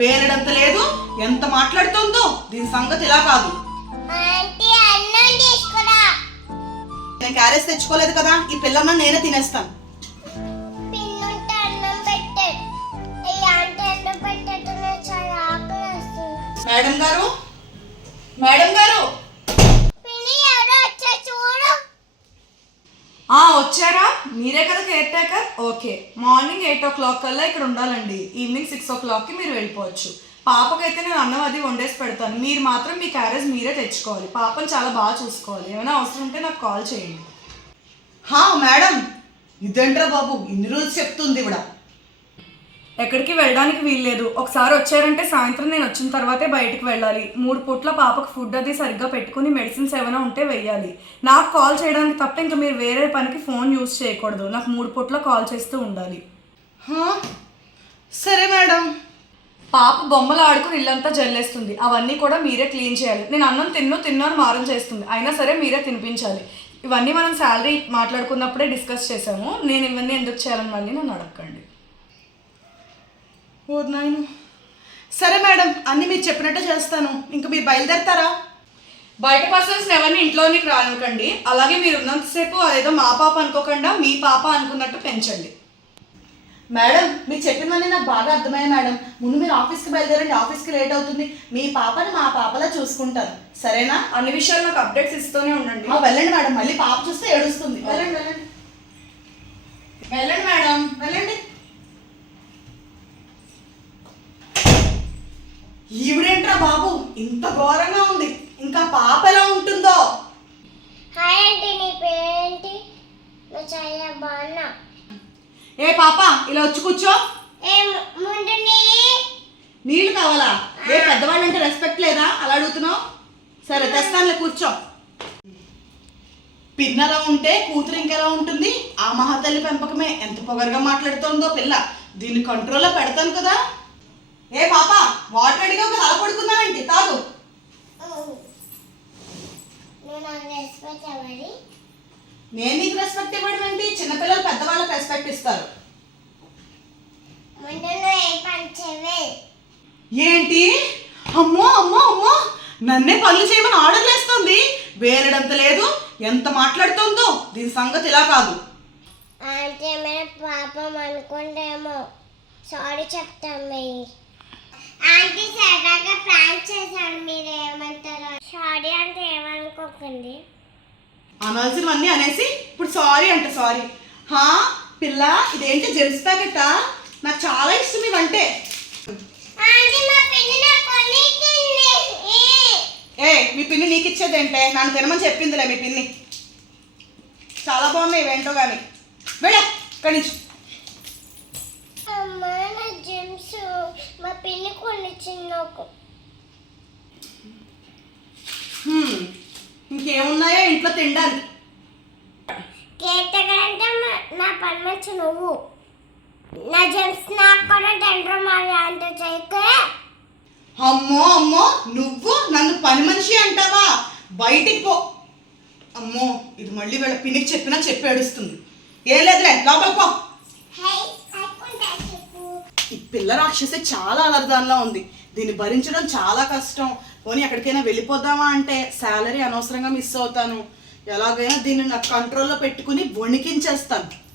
పేరడంత లేదు ఎంత మాట్లాడుతుందో దీని సంగతి ఇలా కాదు. నేను క్యారెస్ తెచ్చుకోలేదు కదా ఈ పిల్లమ్మ నేనే తినేస్తాను. మేడం గారు మేడం గారు పిన్ని ఎవరో వచ్చా చూడు ఆ వచ్చారా మీరే కదా care taker okay morning eight o'clock కల్లా ఇక్కడ ఉండాలండి. ఈవినింగ్ సిక్స్ ఓ క్లాక్కి మీరు వెళ్ళిపోవచ్చు. పాపకైతే నేను అన్నం అది వండేసి పెడతాను. మీరు మాత్రం మీ క్యారేజ్ మీరే తెచ్చుకోవాలి. పాపను చాలా బాగా చూసుకోవాలి. ఏమైనా అవసరం ఉంటే నాకు కాల్ చేయండి. హా మేడం. ఇదేంట్రా బాబు? ఇన్ని రోజులు చెప్తుంది ఇవిడ. ఎక్కడికి వెళ్ళడానికి వీల్లేదు. ఒకసారి వచ్చారంటే సాయంత్రం నేను వచ్చిన తర్వాతే బయటికి వెళ్ళాలి. మూడు పూట్ల పాపకు ఫుడ్ అది సరిగ్గా పెట్టుకుని మెడిసిన్స్ ఏమైనా ఉంటే వెయ్యాలి. నాకు కాల్ చేయడానికి తప్ప ఇంకా మీరు వేరే పనికి ఫోన్ యూజ్ చేయకూడదు. నాకు మూడు పూట్ల కాల్ చేస్తూ ఉండాలి? సరే మేడం. పాప బొమ్మలు ఆడుకుని ఇల్లంతా జల్లేస్తుంది. అవన్నీ కూడా మీరే క్లీన్ చేయాలి. నేను అన్నం తిన్ను తిన్ను అని మారం చేస్తుంది. అయినా సరే మీరే తినిపించాలి. ఇవన్నీ మనం శాలరీ మాట్లాడుకున్నప్పుడే డిస్కస్ చేసాము నేను ఇవన్నీ ఎందుకు చేయాలని మళ్ళీ నన్ను అడగండి ఓ నాయను. సరే మేడం అన్నీ మీరు చెప్పినట్టే చేస్తాను. ఇంకా మీరు బయలుదేరతారా? బయట పర్సన్స్ ఎవరిని ఇంట్లోనికి రానివ్వకండి. అలాగే మీరు ఉన్నంతసేపు అదేదో మా పాప అనుకోకుండా మీ పాప అనుకున్నట్టు పెంచండి. మేడం మీరు చెప్పినవన్నీ నాకు బాగా అర్థమయ్యాయి మేడం. ముందు మీరు ఆఫీస్కి బయలుదేరండి. ఆఫీస్కి లేట్ అవుతుంది. మీ పాపని మా పాపలా చూసుకుంటాను సరేనా? అన్ని విషయాలు నాకు అప్డేట్స్ ఇస్తూనే ఉండండి. వెళ్ళండి మేడం. మళ్ళీ పాప చూస్తే ఏడుస్తుంది. వెళ్ళండి వెళ్ళండి. వెళ్ళండి మేడం. వెళ్ళండి. ఈవిడేంట్రా బాబు? ఇంత ఘోరంగా ఉంది. ఇంకా పాప ఎలా ఉంటుందో? హాయ్ ఆంటీ నీ పేరేంటి? నువ్వు చాలా బాగున్నా. ఏ పాప ఇలా వచ్చి కూర్చో. ఏ ముందు నీ నీళ్ళు కావాలా? ఏ పెద్దవాళ్ళంటే రెస్పెక్ట్ లేదా? అలా అడుగుతున్నావు? సరే తెస్తానులే కూర్చో. పిన్నలా ఉంటే కూతురు ఇంకెలా ఉంటుంది? ఆ మహాతల్లి పెంపకమే ఎంత పొగరుగా మాట్లాడుతోందో పిల్ల. దీన్ని కంట్రోల్లో పెడతాను కదా. ఏ పాప వాటర్ అడిగా ఒక తల పడుకున్నావేంటి? తాగు. నేను నీకు రెస్పెక్ట్ ఇవ్వడం ఏంటి? చిన్నపిల్లలు పెద్దవాళ్ళకి రెస్పెక్ట్ ఇస్తారు. ఏంటి? అమ్మో అమ్మో అమ్మో! నన్నే పనులు చేయమని ఆర్డర్లు వేస్తుంది వేరేడంత లేదు. ఎంత మాట్లాడుతుందో? దీని సంగతి ఇలా కాదు. అంటే పాపం అనుకుంటేమో. సారీ చెప్తాం ఆంటీ సరదాగా ప్లాన్ చేశాడు మీరు ఏమంటారు సారీ అంటే ఏమనుకోకండి. అనాల్సినవన్నీ అనేసి ఇప్పుడు సారీ అంట సారీ హా పిల్ల ఇదేంటి జెమ్స్ ప్యాకెటా నాకు చాలా ఇష్టం ఇవంటే. మా పిన్ని నాకు. ఏ? మీ పిన్ని నీకు ఇచ్చేదేంటే నన్ను తినమని చెప్పిందిలే మీ పిన్ని. చాలా బాగున్నాయి ఇవేంటో కానీ వెళ్ళ ఇక్కడి నుంచి. మా పిన్ని కొనిచ్చింది నాకు హ్మ్. ఇంకేమున్నాయో ఇంట్లో తినడానికి మా- నా పని మంచి నువ్వు. నా జెమ్స్ నాకు కూడా టెండర్ మరి అంత చేయకే. అమ్మో అమ్మో నువ్వు నన్ను పని మనిషి అంటావా? బయటికి పో. అమ్మో ఇది మళ్ళీ వీళ్ళ పిన్నికి చెప్పినా చెప్పి ఏడుస్తుంది. ఏం లేదులే లోపలికి పో. పిల్ల రాక్షసి చాలా అనర్థంలా ఉంది. దీన్ని భరించడం చాలా కష్టం. పోనీ ఎక్కడికైనా వెళ్ళిపోదామా అంటే శాలరీ అనవసరంగా మిస్ అవుతాను. ఎలాగైనా దీన్ని నా కంట్రోల్లో పెట్టుకుని వణికించేస్తాను.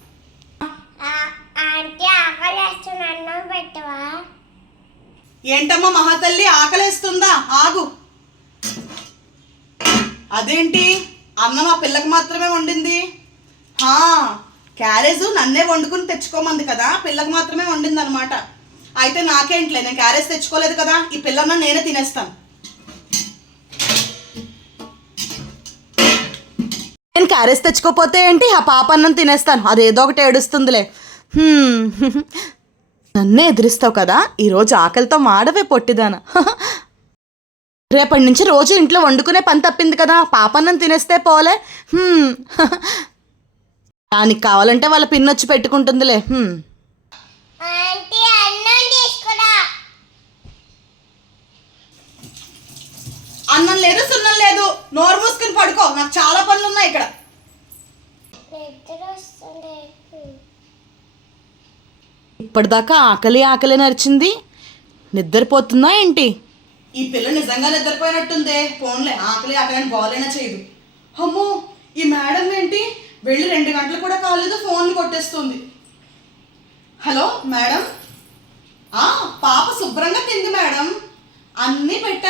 ఏంటమ్మా మహాతల్లి ఆకలేస్తుందా? ఆగు. అదేంటి? అన్నం ఆ పిల్లకి మాత్రమే వండింది? హా క్యారేజ్ నన్నే వండుకుని తెచ్చుకోమంది కదా పిల్లకి మాత్రమే వండింది అనమాట అయితే నాకేంట్లే నేను క్యారేజ్ తెచ్చుకోలేదు కదా ఈ పిల్లన్న నేనే తినేస్తాను. నేను క్యారేజ్ తెచ్చుకోపోతే ఏంటి? ఆ పాప అన్నం తినేస్తాను అదేదో ఒకటి ఏడుస్తుందిలే. నన్నే ఎదిరిస్తావు కదా? ఈరోజు ఆకలితో మాడవే పొట్టిదాన. రేపటి నుంచి రోజు ఇంట్లో వండుకునే పని తప్పింది కదా? పాపన్నం తినేస్తే పోలే. దానికి కావాలంటే వాళ్ళ పిన్నొచ్చి పెట్టుకుంటుందిలే హ్మ్. ఆంటీ అన్నం తీసుకురా అన్నం లేదు సున్నం లేదు. నోరు మూసుకుని పడుకో. నాకు చాలా పనులు ఉన్నాయి ఇక్కడ. ఇప్పటిదాకా ఆకలి ఆకలి నరిచింది. నిద్రపోతుందా ఏంటి? ఈ పిల్ల నిజంగా నిద్రపోయినట్టుందే. ఫోన్లే ఆకలి ఆకలి గోలైనా చేయదు. అమ్మో ఈ మేడం ఏంటి? వెళ్ళి రెండు గంటలు కూడా కాలేదు ఫోన్ కొట్టేస్తుంది. Hello madam? పాప శుభ్రంగా తింది మేడం. అన్నీ పెట్టాను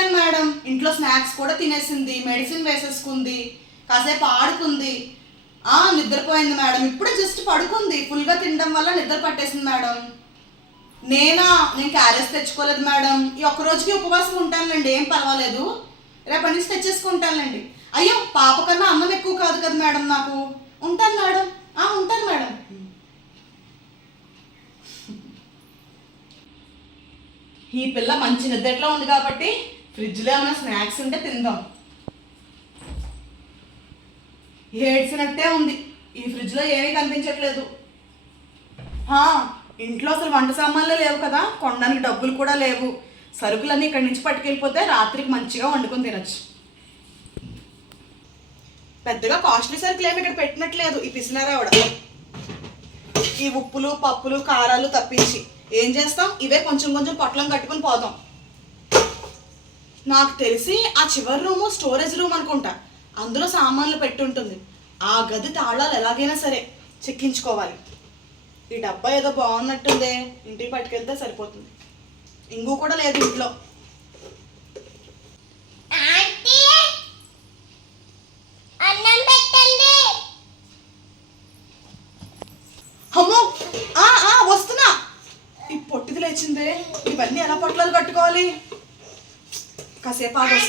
మేడం ఇంట్లో స్నాక్స్ కూడా తినేసింది మెడిసిన్ వేసేసుకుంది కాసేపు ఆడుకుంది. ఆ నిద్రపోయింది మేడం. ఇప్పుడే జస్ట్ పడుకుంది. ఫుల్గా తినడం వల్ల నిద్ర పట్టేసింది మేడం. నేనా? నేను క్యారెస్ తెచ్చుకోలేదు మేడం. ఈ ఒక్క రోజుకి ఉపవాసం ఉంటానులేండి ఏం పర్వాలేదు. రేపటి నుంచి తెచ్చేసుకుంటానులేండి. అయ్యో పాప కన్నా అన్నం ఎక్కువ కాదు కదా మేడం నాకు. ఉంటాను మేడం. ఆ ఉంటాను మేడం. ఈ పిల్ల మంచి నిద్రలో ఉంది కాబట్టి ఫ్రిడ్జ్లో ఏమైనా స్నాక్స్ ఉంటే తిందాం. ఏడ్చినట్టే ఉంది. ఈ ఫ్రిడ్జ్లో ఏమీ కనిపించట్లేదు. ఇంట్లో అసలు వంట సామాన్లు లేవు కదా. కొనడానికి డబ్బులు కూడా లేవు. సరుకులన్నీ ఇక్కడి నుంచి పట్టుకెళ్ళిపోతే రాత్రికి మంచిగా వండుకొని తినచ్చు. పెద్దగా కాస్ట్లీ సరుకులు ఏమి ఇక్కడ పెట్టినట్లేదు. ఈ పిసినారావిడ ఈ ఉప్పులు పప్పులు కారాలు తప్పించి. ఏం చేస్తాం? ఇవే కొంచెం కొంచెం పొట్లం కట్టుకొని పోతాం. నాకు తెలిసి ఆ చివరి రూము స్టోరేజ్ రూమ్ అనుకుంటా. అందులో సామాన్లు పెట్టుంటుంది ఆ గది తాళాలు ఎలాగైనా సరే చెక్కించుకోవాలి. ఈ డబ్బా ఏదో బాగున్నట్టుందే. ఇంటికి పట్టుకెళ్తే సరిపోతుంది. ఇంగు కూడా లేదు ఇంట్లో. అమ్మో! వస్తున్నా! ఈ పొట్టిది లేచిందే. ఇవన్నీ ఎలా పొట్లాలు కట్టుకోవాలి? కాసేపు ఆగి